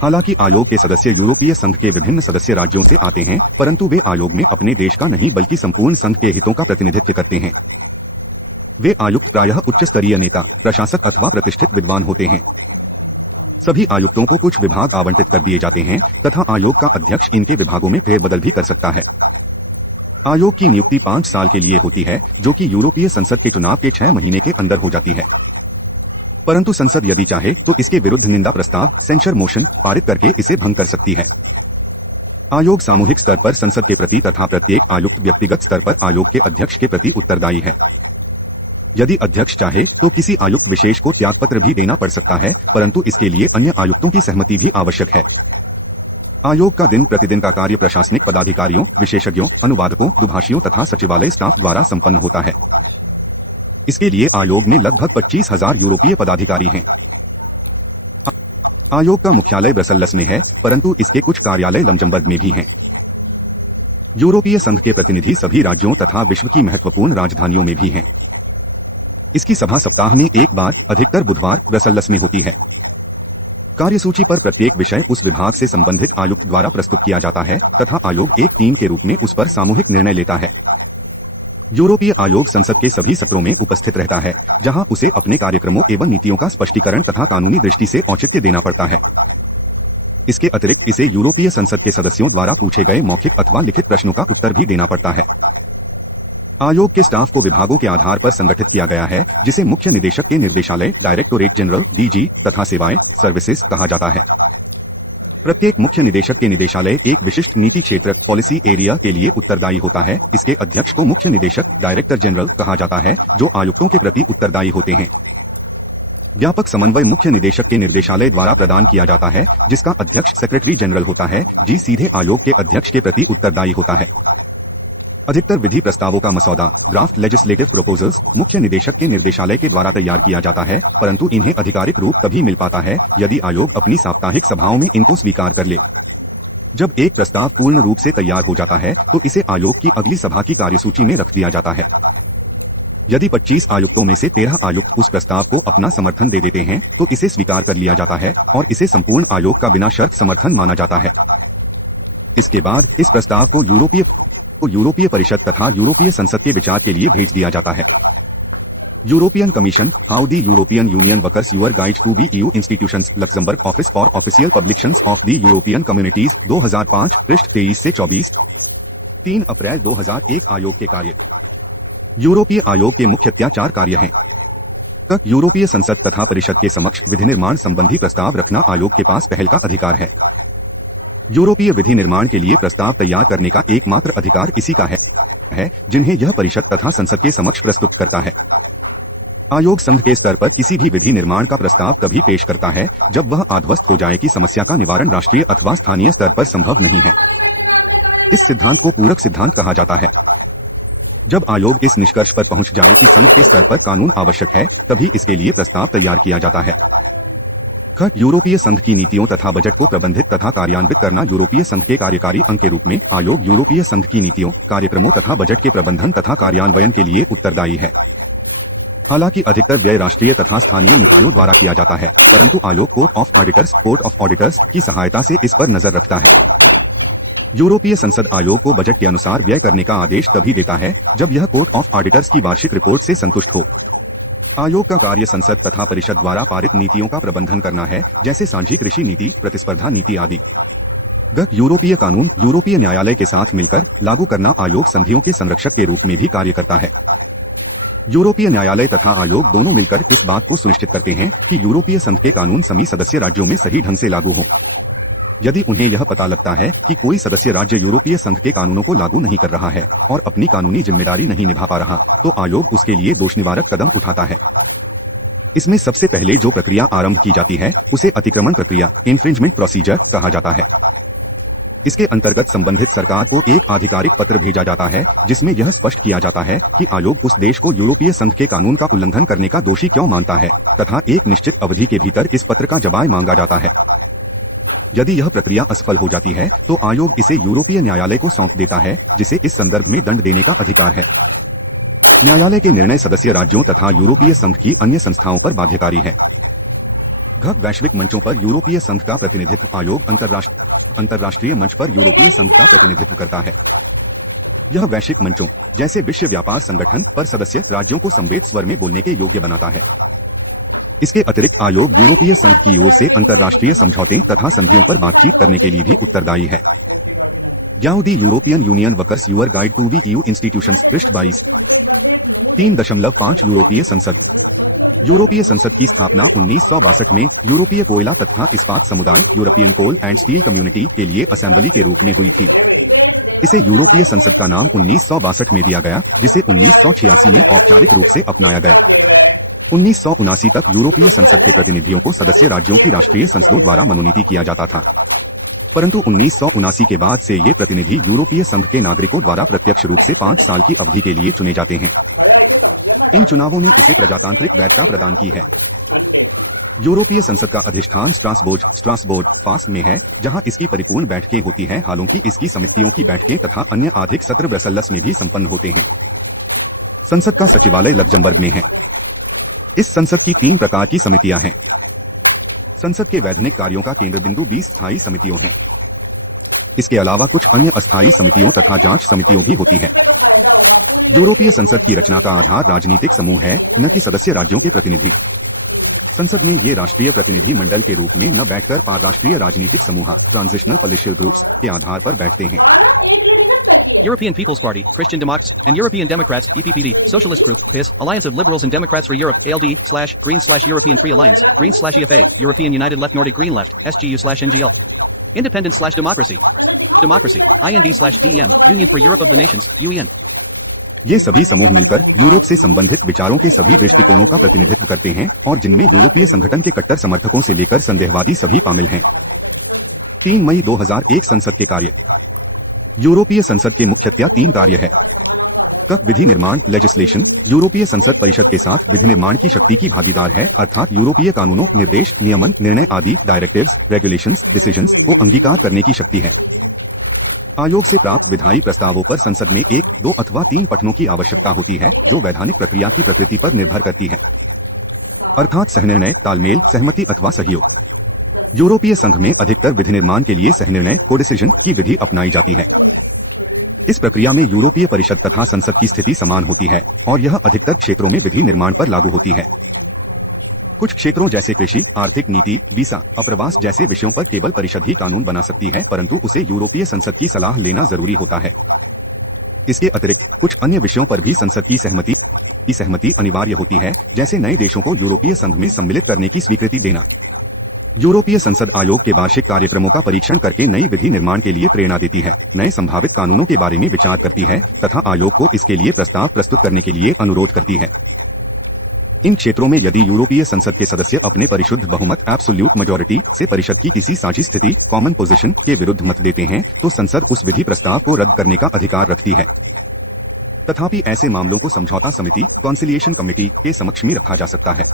हालांकि आयोग के सदस्य यूरोपीय संघ के विभिन्न सदस्य राज्यों से आते हैं, परंतु वे आयोग में अपने देश का नहीं बल्कि संपूर्ण संघ के हितों का प्रतिनिधित्व करते हैं। वे आयुक्त प्रायः उच्च स्तरीय नेता, प्रशासक अथवा प्रतिष्ठित विद्वान होते हैं। सभी आयुक्तों को कुछ विभाग आवंटित कर दिए जाते हैं तथा आयोग का अध्यक्ष इनके विभागों में फेरबदल भी कर सकता है। आयोग की नियुक्ति 5 साल के लिए होती है, जो कि यूरोपीय संसद के चुनाव के 6 महीने के अंदर हो जाती है। परंतु संसद यदि चाहे तो इसके विरुद्ध निंदा प्रस्ताव सेंशर मोशन पारित करके इसे भंग कर सकती है। आयोग सामूहिक स्तर पर संसद के प्रति तथा प्रत्येक आयुक्त व्यक्तिगत स्तर पर आयोग के अध्यक्ष के प्रति उत्तरदायी है। यदि अध्यक्ष चाहे तो किसी आयुक्त विशेष को त्यागपत्र भी देना पड़ सकता है, परंतु इसके लिए अन्य आयुक्तों की सहमति भी आवश्यक है। आयोग का दिन प्रतिदिन का कार्य प्रशासनिक पदाधिकारियों, विशेषज्ञों, अनुवादकों, दुभाषियों तथा सचिवालय स्टाफ द्वारा संपन्न होता है। इसके लिए आयोग में लगभग 25,000 यूरोपीय पदाधिकारी हैं। आयोग का मुख्यालय ब्रसल्स में है, परंतु इसके कुछ कार्यालय लक्जमबर्ग में भी हैं। यूरोपीय संघ के प्रतिनिधि सभी राज्यों तथा विश्व की महत्वपूर्ण राजधानियों में भी हैं। इसकी सभा सप्ताह में एक बार, अधिकतर बुधवार, ब्रसल्स में होती है। कार्यसूची पर प्रत्येक विषय उस विभाग से संबंधित आयुक्त द्वारा प्रस्तुत किया जाता है तथा आयोग एक टीम के रूप में उस पर सामूहिक निर्णय लेता है। यूरोपीय आयोग संसद के सभी सत्रों में उपस्थित रहता है, जहां उसे अपने कार्यक्रमों एवं नीतियों का स्पष्टीकरण तथा कानूनी दृष्टि से औचित्य देना पड़ता है। इसके अतिरिक्त इसे यूरोपीय संसद के सदस्यों द्वारा पूछे गए मौखिक अथवा लिखित प्रश्नों का उत्तर भी देना पड़ता है। आयोग के स्टाफ को विभागों के आधार पर संगठित किया गया है, जिसे मुख्य निदेशक के निर्देशालय, डायरेक्टोरेट जनरल (डीजी) तथा सेवाएं, सर्विसेज कहा जाता है। प्रत्येक मुख्य निदेशक के निदेशालय एक विशिष्ट नीति क्षेत्र, पॉलिसी एरिया के लिए उत्तरदायी होता है। इसके अध्यक्ष को मुख्य निदेशक, डायरेक्टर जनरल कहा जाता है, जो आयुक्तों के प्रति उत्तरदायी होते हैं। व्यापक समन्वय मुख्य निदेशक के निर्देशालय द्वारा प्रदान किया जाता है, जिसका अध्यक्ष सेक्रेटरी जनरल होता है, जी सीधे आयोग के अध्यक्ष के प्रति उत्तरदायी होता है। अधिकतर विधि प्रस्तावों का मसौदा, ड्राफ्ट लेजिस्लेटिव प्रोपोजल्स, मुख्य निदेशक के निर्देशालय के द्वारा तैयार किया जाता है, परंतु इन्हें आधिकारिक रूप तभी मिल पाता है यदि आयोग अपनी साप्ताहिक सभाओं में इनको स्वीकार कर ले। जब एक प्रस्ताव पूर्ण रूप से तैयार हो जाता है तो इसे आयोग की अगली सभा की कार्यसूची में रख दिया जाता है। यदि 25 आयुक्तों में से 13 आयुक्त उस प्रस्ताव को अपना समर्थन दे देते हैं तो इसे स्वीकार कर लिया जाता है और इसे संपूर्ण आयोग का बिना शर्त समर्थन माना जाता है। इसके बाद इस प्रस्ताव को यूरोपीय परिषद तथा यूरोपीय संसद के विचार के लिए भेज दिया जाता है। European commission, how the European union workers your guide to the EU institutions, Luxembourg office for official publications of the European communities, 2005, पृष्ठ 23 से 24। 3 अप्रैल 2001 आयोग के कार्य। यूरोपीय आयोग के मुख्यतः 4 कार्य हैं। क, यूरोपीय संसद तथा परिषद के समक्ष विधि निर्माण संबंधी प्रस्ताव रखना आयोग के पास पहल का अधिकार है। यूरोपीय विधि निर्माण के लिए प्रस्ताव तैयार करने का एकमात्र अधिकार इसी का है जिन्हें यह परिषद तथा संसद के समक्ष प्रस्तुत करता है। आयोग संघ के स्तर पर किसी भी विधि निर्माण का प्रस्ताव तभी पेश करता है जब वह आध्वस्त हो जाए कि समस्या का निवारण राष्ट्रीय अथवा स्थानीय स्तर पर संभव नहीं है। इस सिद्धांत को पूरक सिद्धांत कहा जाता है। जब आयोग इस निष्कर्ष पर पहुंच जाए कि संघ के स्तर पर कानून आवश्यक है, तभी इसके लिए प्रस्ताव तैयार किया जाता है। ख, यूरोपीय संघ की नीतियों तथा बजट को प्रबंधित तथा कार्यान्वित करना यूरोपीय संघ के कार्यकारी अंग के रूप में आयोग यूरोपीय संघ की नीतियों, कार्यक्रमों तथा बजट के प्रबंधन तथा कार्यान्वयन के लिए उत्तरदायी है। हालांकि अधिकतर व्यय राष्ट्रीय तथा स्थानीय निकायों द्वारा किया जाता है, परंतु आयोग कोर्ट ऑफ ऑडिटर्स की सहायता से इस पर नजर रखता है। यूरोपीय संसद आयोग को बजट के अनुसार व्यय करने का आदेश तभी देता है जब यह कोर्ट ऑफ ऑडिटर्स की वार्षिक रिपोर्ट से संतुष्ट हो। आयोग का कार्य संसद तथा परिषद द्वारा पारित नीतियों का प्रबंधन करना है, जैसे साझी कृषि नीति, प्रतिस्पर्धा नीति आदि। ग, यूरोपीय कानून यूरोपीय न्यायालय के साथ मिलकर लागू करना आयोग संधियों के संरक्षक के रूप में भी कार्य करता है। यूरोपीय न्यायालय तथा आयोग दोनों मिलकर इस बात को सुनिश्चित करते हैं कि यूरोपीय संघ के कानून सभी सदस्य राज्यों में सही ढंग से लागू हों। यदि उन्हें यह पता लगता है कि कोई सदस्य राज्य यूरोपीय संघ के कानूनों को लागू नहीं कर रहा है और अपनी कानूनी जिम्मेदारी नहीं निभा पा रहा, तो आयोग उसके लिए दोष निवारक कदम उठाता है। इसमें सबसे पहले जो प्रक्रिया आरंभ की जाती है उसे अतिक्रमण प्रक्रिया, इन्फ्रिंजमेंट प्रोसीजर कहा जाता है। इसके अंतर्गत संबंधित सरकार को एक आधिकारिक पत्र भेजा जाता है जिसमें यह स्पष्ट किया जाता है कि आयोग उस देश को यूरोपीय संघ के कानून का उल्लंघन करने का दोषी क्यों मानता है तथा एक निश्चित अवधि के भीतर इस पत्र का जवाब मांगा जाता है। यदि यह प्रक्रिया असफल हो जाती है तो आयोग इसे यूरोपीय न्यायालय को सौंप देता है, जिसे इस संदर्भ में दंड देने का अधिकार है। न्यायालय के निर्णय सदस्य राज्यों तथा यूरोपीय संघ की अन्य संस्थाओं पर बाध्यकारी है। वैश्विक मंचों पर यूरोपीय संघ का प्रतिनिधित्व आयोग अंतर्राष्ट्रीय मंच पर यूरोपीय संघ का प्रतिनिधित्व करता है। यह वैश्विक मंचों जैसे विश्व व्यापार संगठन पर सदस्य राज्यों को संवेद स्वर में बोलने के योग्य बनाता है। इसके अतिरिक्त आयोग यूरोपीय संघ की ओर से अंतर्राष्ट्रीय समझौते तथा संधियों पर बातचीत करने के लिए भी उत्तरदायी है। The European union workers your guide to EU institutions पृष्ठ 22। 3.5 यूरोपीय संसद। यूरोपीय संसद की स्थापना 1962 में यूरोपीय कोयला तथा इस्पात समुदाय European coal and steel community के लिए असेंबली के रूप में हुई थी। इसे यूरोपीय संसद का नाम 1962 में दिया गया, जिसे 1986 में औपचारिक रूप से अपनाया गया। 1979 तक यूरोपीय संसद के प्रतिनिधियों को सदस्य राज्यों की राष्ट्रीय संसदों द्वारा मनोनीत किया जाता था, परंतु 1979 के बाद से ये प्रतिनिधि यूरोपीय संघ के नागरिकों द्वारा प्रत्यक्ष रूप से 5 साल की अवधि के लिए चुने जाते हैं। इन चुनावों ने इसे प्रजातांत्रिक वैधता प्रदान की है। यूरोपीय संसद का अधिष्ठान स्ट्रासबोर्ग फास्ट में है, जहां इसकी परिपूर्ण बैठकें होती हैं। हालांकि इसकी समितियों की बैठकें तथा अन्य अधिक सत्र ब्रसेल्स में भी संपन्न होते हैं। संसद का सचिवालय लक्जमबर्ग में है। इस संसद की 3 प्रकार की समितियां हैं। संसद के वैधानिक कार्यों का केंद्र बिंदु 20 स्थायी समितियों है। इसके अलावा कुछ अन्य अस्थायी समितियों तथा जांच समितियों भी होती है। यूरोपीय संसद की रचना का आधार राजनीतिक समूह है, न कि सदस्य राज्यों के प्रतिनिधि। संसद में ये राष्ट्रीय प्रतिनिधि मंडल के रूप में न बैठकर पारराष्ट्रीय राजनीतिक समूह ट्रांजिशनल पॉलिटिकल ग्रुप्स के आधार पर बैठते हैं। European People's Party, Christian Democrats, and European Democrats, EPPD, Socialist Group, PIS, Alliance of Liberals and Democrats for Europe, ALD/Green/European Free Alliance, Green/EFA, European United Left Nordic Green Left, SGU/NGL. Independent/Democracy. Democracy, IND/DEM, Union for Europe of the Nations, UEN. ये सभी समूह मिलकर Europe से संबंधित विचारों के सभी दृष्टिकोणों का प्रतिनिधित्व करते हैं और जिनमें यूरोपीय संगठन के कट्टर समर्थकों से लेकर संदेहवादी सभी शामिल हैं। 3 मई 2001 संसद के कार्य। यूरोपीय संसद के मुख्यतः 3 कार्य है। विधि निर्माण लेजिस्लेशन। यूरोपीय संसद परिषद के साथ विधि निर्माण की शक्ति की भागीदार है, अर्थात यूरोपीय कानूनों, निर्देश, नियमन, निर्णय आदि डायरेक्टिव्स, रेगुलेशंस, डिसीजंस को अंगीकार करने की शक्ति है। आयोग से प्राप्त विधायी प्रस्तावों पर संसद में 1, 2 अथवा 3 पठनों की आवश्यकता होती है, जो वैधानिक प्रक्रिया की प्रकृति पर निर्भर करती है, अर्थात सहनिर्णय, तालमेल, सहमति अथवा सहयोग। यूरोपीय संघ में अधिकतर विधि निर्माण के लिए सहनिर्णय कोडिसिजन की विधि अपनाई जाती है। इस प्रक्रिया में यूरोपीय परिषद तथा संसद की स्थिति समान होती है और यह अधिकतर क्षेत्रों में विधि निर्माण पर लागू होती है। कुछ क्षेत्रों जैसे कृषि, आर्थिक नीति, वीसा, अप्रवास जैसे विषयों पर केवल परिषद ही कानून बना सकती है, परंतु उसे यूरोपीय संसद की सलाह लेना जरूरी होता है। इसके अतिरिक्त कुछ अन्य विषयों पर भी संसद की सहमति अनिवार्य होती है, जैसे नए देशों को यूरोपीय संघ में सम्मिलित करने की स्वीकृति देना। यूरोपीय संसद आयोग के वार्षिक कार्यक्रमों का परीक्षण करके नई विधि निर्माण के लिए प्रेरणा देती है, नए संभावित कानूनों के बारे में विचार करती है तथा आयोग को इसके लिए प्रस्ताव प्रस्तुत करने के लिए अनुरोध करती है। इन क्षेत्रों में यदि यूरोपीय संसद के सदस्य अपने परिशुद्ध बहुमत एब्सोल्यूट मेजॉरिटी से परिषद की किसी साझी स्थिति कॉमन पोजीशन के विरुद्ध मत देते हैं, तो संसद उस विधि प्रस्ताव को रद्द करने का अधिकार रखती है। तथापि ऐसे मामलों को समझौता समिति कॉन्सिलिएशन कमेटी के समक्ष में रखा जा सकता है।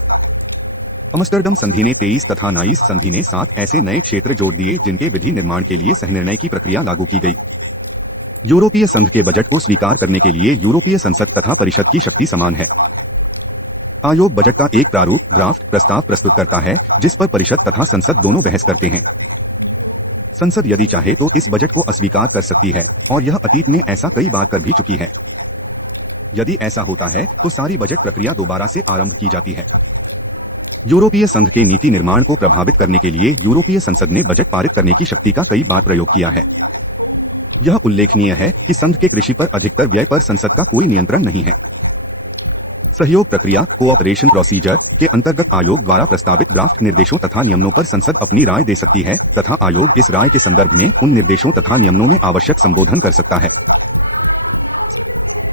अम्स्टरडम संधि ने 23 तथा नाइस संधि ने 7 ऐसे नए क्षेत्र जोड़ दिए जिनके विधि निर्माण के लिए सहनिर्णय की प्रक्रिया लागू की गई। यूरोपीय संघ के बजट को स्वीकार करने के लिए यूरोपीय संसद तथा परिषद की शक्ति समान है। आयोग बजट का एक प्रारूप ड्राफ्ट प्रस्ताव प्रस्तुत करता है, जिस पर परिषद तथा संसद दोनों बहस करते हैं। संसद यदि चाहे तो इस बजट को अस्वीकार कर सकती है और यह अतीत में ऐसा कई बार कर भी चुकी है। यदि ऐसा होता है तो सारी बजट प्रक्रिया दोबारा से आरंभ की जाती है। यूरोपीय संघ के नीति निर्माण को प्रभावित करने के लिए यूरोपीय संसद ने बजट पारित करने की शक्ति का कई बार प्रयोग किया है। यह उल्लेखनीय है कि संघ के कृषि पर अधिकतर व्यय पर संसद का कोई नियंत्रण नहीं है। सहयोग प्रक्रिया कोऑपरेशन प्रोसीजर के अंतर्गत आयोग द्वारा प्रस्तावित ड्राफ्ट निर्देशों तथा नियमों पर संसद अपनी राय दे सकती है तथा आयोग इस राय के संदर्भ में उन निर्देशों तथा नियमों में आवश्यक संबोधन कर सकता है।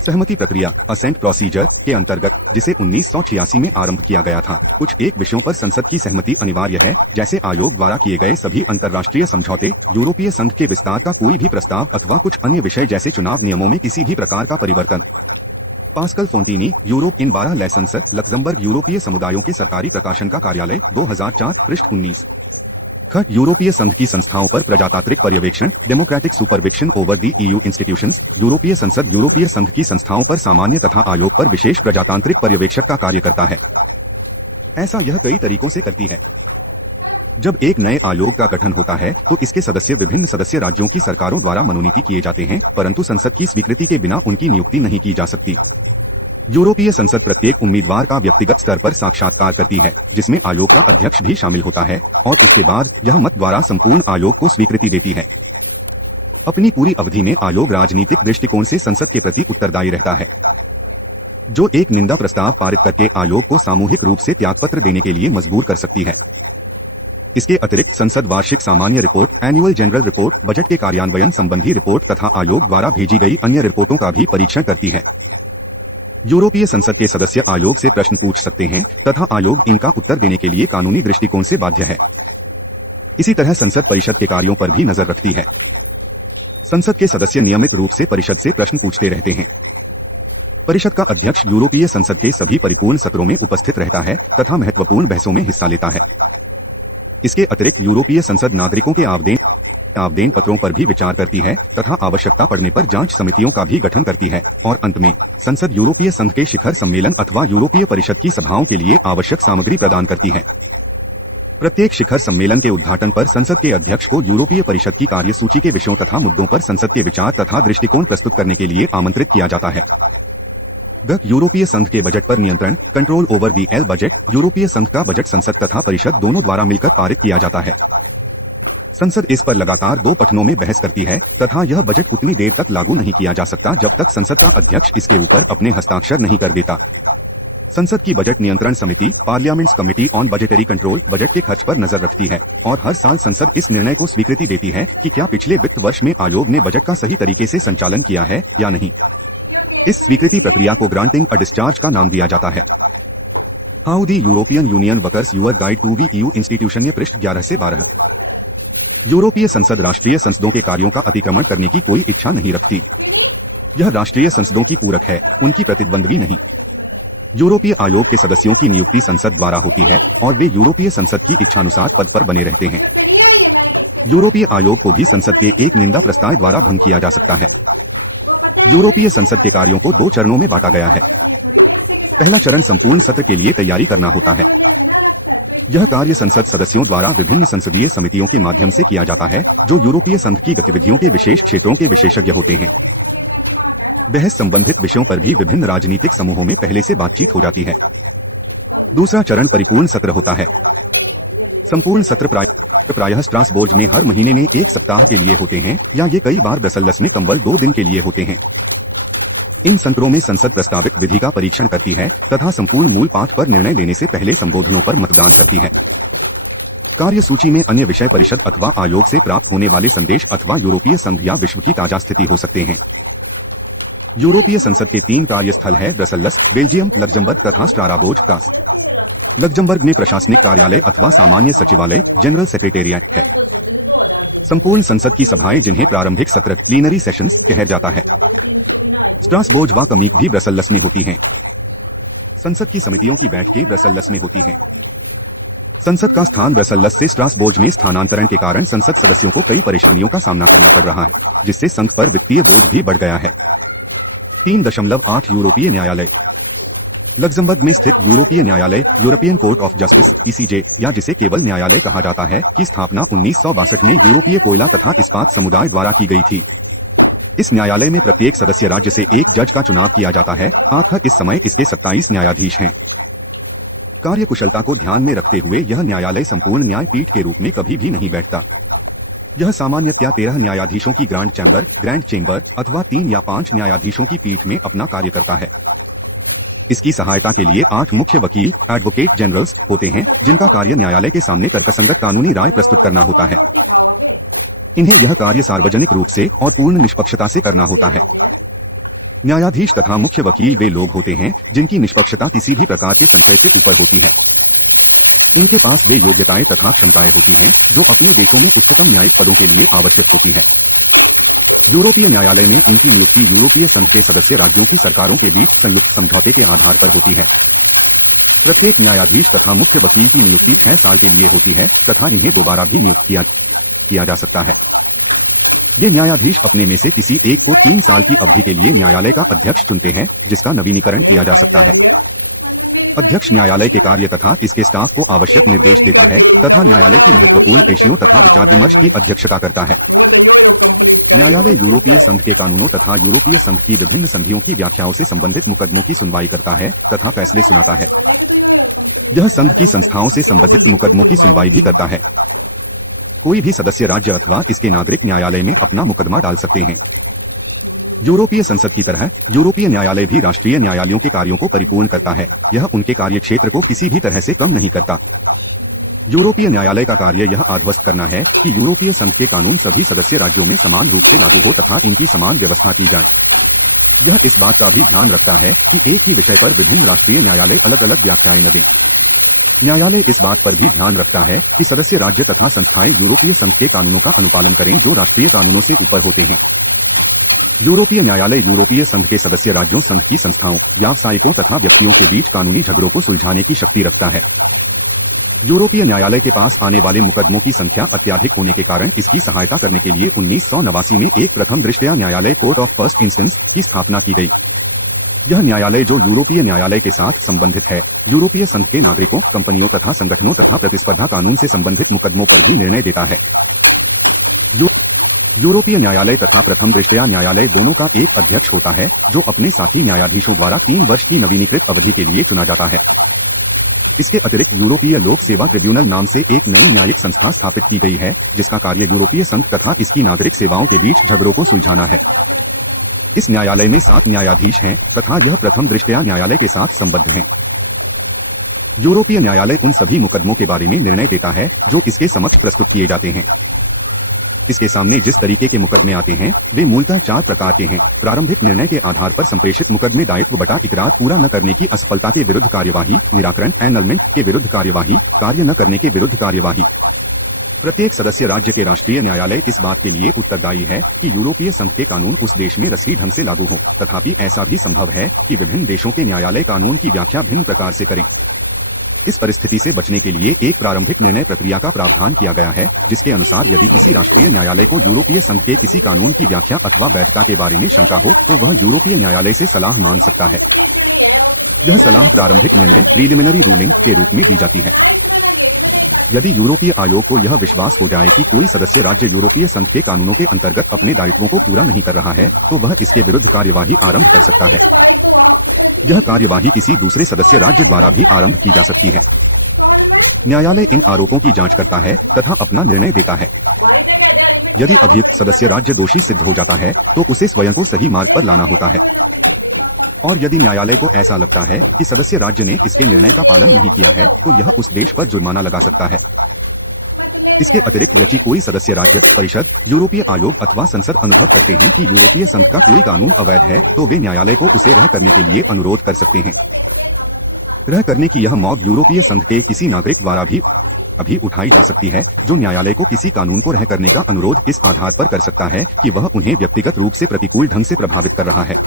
सहमति प्रक्रिया असेंट प्रोसीजर के अंतर्गत, जिसे 1986 में आरंभ किया गया था, कुछ एक विषयों पर संसद की सहमति अनिवार्य है, जैसे आयोग द्वारा किए गए सभी अंतर्राष्ट्रीय समझौते, यूरोपीय संघ के विस्तार का कोई भी प्रस्ताव अथवा कुछ अन्य विषय जैसे चुनाव नियमों में किसी भी प्रकार का परिवर्तन। Pascal Fontaine, Europe in 12 lessons, Luxembourg यूरोपीय समुदायों के सरकारी प्रकाशन का कार्यालय, 2004, पृष्ठ 19। ख यूरोपीय संघ की संस्थाओं पर प्रजातांत्रिक पर्यवेक्षण democratic supervision over the EU institutions. यूरोपीय संसद यूरोपीय संघ की संस्थाओं पर सामान्य तथा आयोग पर विशेष प्रजातांत्रिक पर्यवेक्षक का कार्य करता है। ऐसा यह कई तरीकों से करती है। जब एक नए आयोग का गठन होता है तो इसके सदस्य विभिन्न सदस्य राज्यों की सरकारों द्वारा मनोनीत किए जाते हैं, परंतु संसद की स्वीकृति के बिना उनकी नियुक्ति नहीं की जा सकती। यूरोपीय संसद प्रत्येक उम्मीदवार का व्यक्तिगत स्तर पर साक्षात्कार करती है, जिसमें आयोग का अध्यक्ष भी शामिल होता है, और उसके बाद यह मत द्वारा संपूर्ण आयोग को स्वीकृति देती है। अपनी पूरी अवधि में आयोग राजनीतिक दृष्टिकोण से संसद के प्रति उत्तरदायी रहता है, जो एक निंदा प्रस्ताव पारित करके आयोग को सामूहिक रूप से त्यागपत्र देने के लिए मजबूर कर सकती है। इसके अतिरिक्त संसद वार्षिक सामान्य report, annual general report, budget के कार्यान्वयन संबंधी रिपोर्ट तथा आयोग द्वारा भेजी गई अन्य रिपोर्टों का भी परीक्षण करती है। यूरोपीय संसद के सदस्य आयोग से प्रश्न पूछ सकते हैं तथा आयोग इनका उत्तर देने के लिए कानूनी दृष्टिकोण से बाध्य है। इसी तरह संसद परिषद के कार्यों पर भी नजर रखती है। संसद के सदस्य नियमित रूप से परिषद से प्रश्न पूछते रहते हैं। परिषद का अध्यक्ष यूरोपीय संसद के सभी परिपूर्ण सत्रों में उपस्थित रहता है तथा महत्वपूर्ण बहसों में हिस्सा लेता है। इसके अतिरिक्त यूरोपीय संसद नागरिकों के आवेदन पत्रों पर भी विचार करती है तथा आवश्यकता पड़ने पर जांच समितियों का भी गठन करती है, और अंत में संसद यूरोपीय संघ के शिखर सम्मेलन अथवा यूरोपीय परिषद की सभाओं के लिए आवश्यक सामग्री प्रदान करती है। प्रत्येक शिखर सम्मेलन के उद्घाटन पर संसद के अध्यक्ष को यूरोपीय परिषद की कार्यसूची के विषयों तथा मुद्दों पर संसद के विचार तथा दृष्टिकोण प्रस्तुत करने के लिए आमंत्रित किया जाता है। यूरोपीय संघ के बजट पर नियंत्रण, control over the L budget. यूरोपीय संघ का बजट संसद तथा परिषद दोनों द्वारा मिलकर पारित किया जाता है। संसद इस पर लगातार 2 पठनों में बहस करती है तथा यह बजट उतनी देर तक लागू नहीं किया जा सकता जब तक संसद का अध्यक्ष इसके ऊपर अपने हस्ताक्षर नहीं कर देता। संसद की बजट नियंत्रण समिति, parliaments committee on budgetary control, budget के खर्च पर नजर रखती है, और हर साल संसद इस निर्णय को स्वीकृति देती है कि क्या पिछले वित्त वर्ष में आयोग ने बजट का सही तरीके से संचालन किया है या नहीं। इस स्वीकृति प्रक्रिया को ग्रांटिंग अ डिस्चार्ज का नाम दिया जाता है। How the European union workers your guide to the EU institution, ये पृष्ठ 11 से 12। यूरोपीय संसद राष्ट्रीय संसदों के कार्यों का अतिक्रमण करने की कोई इच्छा नहीं रखती। यह राष्ट्रीय संसदों की पूरक है, उनकी प्रतिद्वंद्वी नहीं। यूरोपीय आयोग के सदस्यों की नियुक्ति संसद द्वारा होती है और वे यूरोपीय संसद की इच्छानुसार पद पर बने रहते हैं। यूरोपीय आयोग को भी संसद के एक निंदा प्रस्ताव द्वारा भंग किया जा सकता है। यूरोपीय संसद के कार्यों को 2 चरणों में बांटा गया है। पहला चरण संपूर्ण सत्र के लिए तैयारी करना होता है। यह कार्य संसद सदस्यों द्वारा विभिन्न संसदीय समितियों के माध्यम से किया जाता है, जो यूरोपीय संघ की गतिविधियों के विशेष क्षेत्रों के विशेषज्ञ होते हैं। बहस संबंधित विषयों पर भी विभिन्न राजनीतिक समूहों में पहले से बातचीत हो जाती है। दूसरा चरण परिपूर्ण सत्र होता है। संपूर्ण सत्र प्रायः स्ट्रासबर्ग में हर महीने में 1 सप्ताह के लिए होते हैं, या ये कई बार ब्रसेल्स में केवल 2 दिन के लिए होते हैं। इन सत्रों में संसद प्रस्तावित विधि का परीक्षण करती है तथा संपूर्ण मूल पाठ पर निर्णय लेने से पहले संबोधनों पर मतदान करती है। कार्यसूची में अन्य विषय परिषद अथवा आयोग से प्राप्त होने वाले संदेश अथवा यूरोपीय संघ या विश्व की ताजा स्थिति हो सकते हैं। यूरोपीय संसद के 3 कार्यस्थल है: ब्रसेल्स, बेल्जियम, लग्जमबर्ग तथा स्ट्रासबर्ग कास। लग्जमबर्ग में प्रशासनिक कार्यालय अथवा सामान्य सचिवालय जनरल सेक्रेटेरिएट है। संपूर्ण संसद की सभाएं, जिन्हें प्रारंभिक सत्र प्लीनरी सेशंस कहा जाता है, स्ट्रासबर्ग व कमीक भी ब्रसेल्स में होती हैं। संसद की समितियों की बैठकें ब्रसेल्स में होती हैं। संसद का स्थान ब्रसेल्स से स्ट्रासबर्ग में स्थानांतरण के कारण संसद सदस्यों को कई परेशानियों का सामना करना पड़ रहा है, जिससे संघ पर वित्तीय बोझ भी बढ़ गया है। 3.8 यूरोपीय न्यायालय। लग्जमबर्ग में स्थित यूरोपीय न्यायालय, यूरोपियन कोर्ट ऑफ जस्टिस (ईसीजे) या जिसे केवल न्यायालय कहा जाता है, की स्थापना 1962 में यूरोपीय कोयला तथा इस्पात समुदाय द्वारा की गई थी। इस न्यायालय में प्रत्येक सदस्य राज्य से एक जज का चुनाव किया जाता है। इस समय इसके 27 न्यायाधीश हैं। कार्यकुशलता को ध्यान में रखते हुए यह न्यायालय संपूर्ण न्यायपीठ के रूप में कभी भी नहीं बैठता। यह सामान्यतया 13 न्यायाधीशों की ग्रांड चैम्बर अथवा 3 या 5 न्यायाधीशों की पीठ में अपना कार्य करता है। इसकी सहायता के लिए 8 मुख्य वकील एडवोकेट जनरल्स होते हैं, जिनका कार्य न्यायालय के सामने तर्कसंगत कानूनी राय प्रस्तुत करना होता है। इन्हें यह कार्य सार्वजनिक रूप से और पूर्ण निष्पक्षता से करना होता है। न्यायाधीश तथा मुख्य वकील वे लोग होते हैं जिनकी निष्पक्षता किसी भी प्रकार के संशय से ऊपर होती है। इनके पास वे योग्यताएं तथा क्षमताएं होती हैं जो अपने देशों में उच्चतम न्यायिक पदों के लिए आवश्यक होती है। यूरोपीय न्यायालय में इनकी नियुक्ति यूरोपीय संघ के सदस्य राज्यों की सरकारों के बीच संयुक्त समझौते के आधार पर होती है। प्रत्येक न्यायाधीश तथा मुख्य वकील की नियुक्ति 6 साल के लिए होती है तथा इन्हें दोबारा भी नियुक्त किया जा सकता है। ये न्यायाधीश अपने में से किसी एक को 3 साल की अवधि के लिए न्यायालय का अध्यक्ष चुनते हैं, जिसका नवीनीकरण किया जा सकता है। अध्यक्ष न्यायालय के कार्य तथा इसके स्टाफ को आवश्यक निर्देश देता है तथा न्यायालय की महत्वपूर्ण पेशियों तथा विचार विमर्श की अध्यक्षता करता है। न्यायालय यूरोपीय संघ के कानूनों तथा यूरोपीय संघ की विभिन्न संधियों की व्याख्याओं से संबंधित मुकदमों की सुनवाई करता है तथा फैसले सुनाता है। यह संघ की संस्थाओं से संबंधित मुकदमों की सुनवाई भी करता है। कोई भी सदस्य राज्य अथवा इसके नागरिक न्यायालय में अपना मुकदमा डाल सकते हैं। यूरोपीय संसद की तरह यूरोपीय न्यायालय भी राष्ट्रीय न्यायालयों के कार्यों को परिपूर्ण करता है। यह उनके कार्य क्षेत्र को किसी भी तरह से कम नहीं करता। यूरोपीय न्यायालय का कार्य यह आश्वस्त करना है कि यूरोपीय संघ के कानून सभी सदस्य राज्यों में समान रूप से लागू हो तथा इनकी समान व्यवस्था की जाए। यह इस बात का भी ध्यान रखता है कि एक ही विषय पर विभिन्न राष्ट्रीय न्यायालय अलग अलग व्याख्याएं न दें। न्यायालय इस बात पर भी ध्यान रखता है कि सदस्य राज्य तथा संस्थाएं यूरोपीय संघ के कानूनों का अनुपालन करें जो राष्ट्रीय कानूनों से ऊपर होते हैं। यूरोपीय न्यायालय यूरोपीय संघ के सदस्य राज्यों, संघ की संस्थाओं, व्यावसायिकों तथा व्यक्तियों के बीच कानूनी झगड़ों को सुलझाने की शक्ति रखता है। यूरोपीय न्यायालय के पास आने वाले मुकदमों की संख्या अत्यधिक होने के कारण इसकी सहायता करने के लिए 1989 में एक प्रथम दृष्टया न्यायालय कोर्ट ऑफ फर्स्ट इंस्टेंस की स्थापना की गई। यह न्यायालय जो यूरोपीय न्यायालय के साथ संबंधित है, यूरोपीय संघ के नागरिकों, कंपनियों तथा संगठनों तथा प्रतिस्पर्धा कानून से संबंधित मुकदमों पर भी निर्णय देता है। यूरोपीय न्यायालय तथा प्रथम दृष्टया न्यायालय दोनों का एक अध्यक्ष होता है जो अपने साथी न्यायाधीशों द्वारा 3 वर्ष की नवीनीकृत अवधि के लिए चुना जाता है। इसके अतिरिक्त यूरोपीय लोक सेवा ट्रिब्यूनल नाम से एक नई न्यायिक संस्था स्थापित की गई है जिसका कार्य यूरोपीय संघ तथा इसकी नागरिक सेवाओं के बीच झगड़ों को सुलझाना है। इस न्यायालय में 7 न्यायाधीश हैं तथा यह प्रथम दृष्टया न्यायालय के साथ संबद्ध हैं। यूरोपीय न्यायालय उन सभी मुकदमों के बारे में निर्णय देता है जो इसके समक्ष प्रस्तुत किए जाते हैं। इसके सामने जिस तरीके के मुकदमे आते हैं वे मूलतः 4 प्रकार के हैं। प्रारंभिक निर्णय के आधार पर संप्रेषित मुकदमे, दायित्व बटा इकरार पूरा न करने की असफलता के विरुद्ध कार्यवाही, निराकरण एनलमेंट के विरुद्ध कार्यवाही, कार्य न करने के विरुद्ध कार्यवाही। प्रत्येक सदस्य राज्य के राष्ट्रीय न्यायालय इस बात के लिए उत्तरदायी है कि यूरोपीय संघ के कानून उस देश में रसीद ढंग से लागू हो। तथापि ऐसा भी संभव है कि विभिन्न देशों के न्यायालय कानून की व्याख्या भिन्न प्रकार से करें। इस परिस्थिति से बचने के लिए एक प्रारंभिक निर्णय प्रक्रिया का प्रावधान किया गया है जिसके अनुसार यदि किसी राष्ट्रीय न्यायालय को यूरोपीय संघ के किसी कानून की व्याख्या अथवा वैधता के बारे में शंका हो तो वह यूरोपीय न्यायालय से सलाह मांग सकता है। यह सलाह प्रारंभिक निर्णय प्रीलिमिनरी रूलिंग के रूप में दी जाती है। यदि यूरोपीय आयोग को यह विश्वास हो जाए कि कोई सदस्य राज्य यूरोपीय संघ के कानूनों के अंतर्गत अपने दायित्वों को पूरा नहीं कर रहा है तो वह इसके विरुद्ध कार्यवाही आरंभ कर सकता है। यह कार्यवाही किसी दूसरे सदस्य राज्य द्वारा भी आरंभ की जा सकती है। न्यायालय इन आरोपों की जांच करता है तथा अपना निर्णय देता है। यदि अभियुक्त सदस्य राज्य दोषी सिद्ध हो जाता है तो उसे स्वयं को सही मार्ग पर लाना होता है। और यदि न्यायालय को ऐसा लगता है कि सदस्य राज्य ने इसके निर्णय का पालन नहीं किया है तो यह उस देश पर जुर्माना लगा सकता है। इसके अतिरिक्त यदि कोई सदस्य राज्य, परिषद, यूरोपीय आयोग अथवा संसद अनुभव करते हैं कि यूरोपीय संघ का कोई कानून अवैध है तो वे न्यायालय को उसे रद्द करने के लिए अनुरोध कर सकते हैं। रद्द करने की यह मांग यूरोपीय संघ के किसी नागरिक द्वारा भी उठाई जा सकती है जो न्यायालय को किसी कानून को रद्द करने का अनुरोध इस आधार पर कर सकता है कि वह उन्हें व्यक्तिगत रूप से प्रतिकूल ढंग से प्रभावित कर रहा है।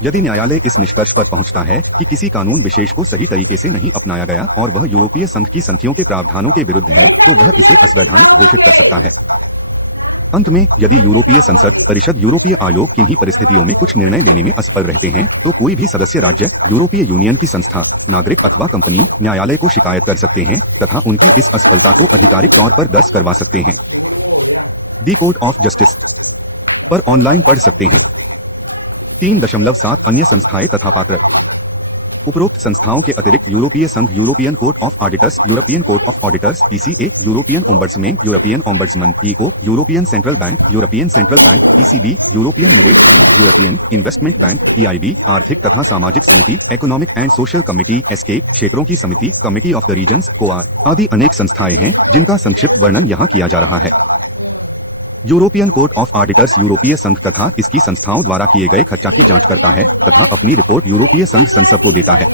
यदि न्यायालय इस निष्कर्ष पर पहुंचता है कि किसी कानून विशेष को सही तरीके से नहीं अपनाया गया और वह यूरोपीय संघ की संधियों के प्रावधानों के विरुद्ध है तो वह इसे असंवैधानिक घोषित कर सकता है। अंत में यदि यूरोपीय संसद, परिषद, यूरोपीय आयोग किन्हीं परिस्थितियों में कुछ निर्णय लेने में असफल रहते हैं तो कोई भी सदस्य राज्य, यूरोपीय यूनियन की संस्था, नागरिक अथवा कंपनी न्यायालय को शिकायत कर सकते हैं तथा उनकी इस असफलता को आधिकारिक तौर पर दर्ज करवा सकते हैं। दी कोर्ट ऑफ जस्टिस पर ऑनलाइन पढ़ सकते हैं। 3.7 अन्य संस्थाएं तथा पात्र। उपरोक्त संस्थाओं के अतिरिक्त यूरोपीय संघ, European court of auditors, European court of auditors (ECA), European ombudsman, European ombudsman (EO), European central bank, European central bank (ECB), European निवेश bank, European investment bank (EIB), आर्थिक तथा सामाजिक समिति, economic and social committee (ESCAPE), क्षेत्रों की समिति, committee of the regions (COAR) आदि अनेक संस्थाएं हैं जिनका संक्षिप्त वर्णन यहाँ किया जा रहा है। यूरोपियन कोर्ट ऑफ ऑडिटर्स यूरोपीय संघ तथा इसकी संस्थाओं द्वारा किए गए खर्चा की जांच करता है तथा अपनी रिपोर्ट यूरोपीय संघ संसद को देता है।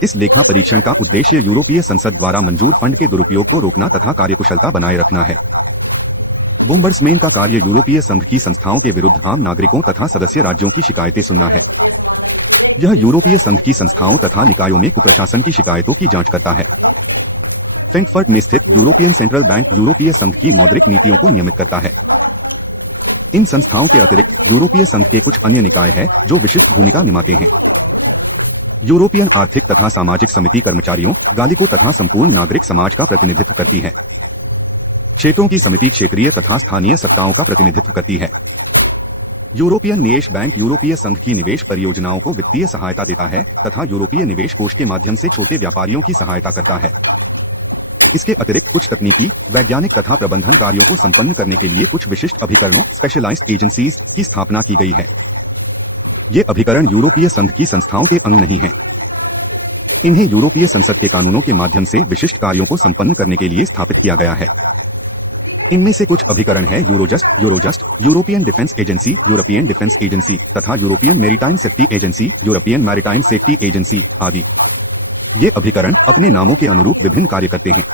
इस लेखा परीक्षण का उद्देश्य यूरोपीय संसद द्वारा मंजूर फंड के दुरुपयोग को रोकना तथा कार्यकुशलता बनाए रखना है। ओम्बड्समैन का कार्य यूरोपीय संघ की संस्थाओं के विरुद्ध आम नागरिकों तथा सदस्य राज्यों की शिकायतें सुनना है। यह यूरोपीय संघ की संस्थाओं तथा निकायों में कुप्रशासन की शिकायतों की जांच करता है। फ्रैंकफर्ट में स्थित यूरोपियन सेंट्रल बैंक यूरोपीय संघ की मौद्रिक नीतियों को नियमित करता है। इन संस्थाओं के अतिरिक्त यूरोपीय संघ के कुछ अन्य निकाय हैं जो विशिष्ट भूमिका निभाते हैं। यूरोपियन आर्थिक तथा सामाजिक समिति कर्मचारियों, गालिकों तथा संपूर्ण नागरिक समाज का प्रतिनिधित्व करती है। क्षेत्रों की समिति क्षेत्रीय तथा स्थानीय सत्ताओं का प्रतिनिधित्व करती है। यूरोपियन निवेश बैंक यूरोपीय संघ की निवेश परियोजनाओं को वित्तीय सहायता देता है तथा यूरोपीय निवेश कोष के माध्यम से छोटे व्यापारियों की सहायता करता है। इसके अतिरिक्त कुछ तकनीकी, वैज्ञानिक तथा प्रबंधन कार्यों को संपन्न करने के लिए कुछ विशिष्ट अभिकरणों स्पेशलाइज्ड एजेंसीज की स्थापना की गई है। ये अभिकरण यूरोपीय संघ की संस्थाओं के अंग नहीं हैं। इन्हें यूरोपीय संसद के कानूनों के माध्यम से विशिष्ट कार्यों को संपन्न करने के लिए स्थापित किया गया है। इनमें से कुछ अभिकरण है Eurojust, European defence agency, European defence agency तथा European maritime safety agency, European maritime safety agency आदि। ये अभिकरण अपने नामों के अनुरूप विभिन्न कार्य करते हैं।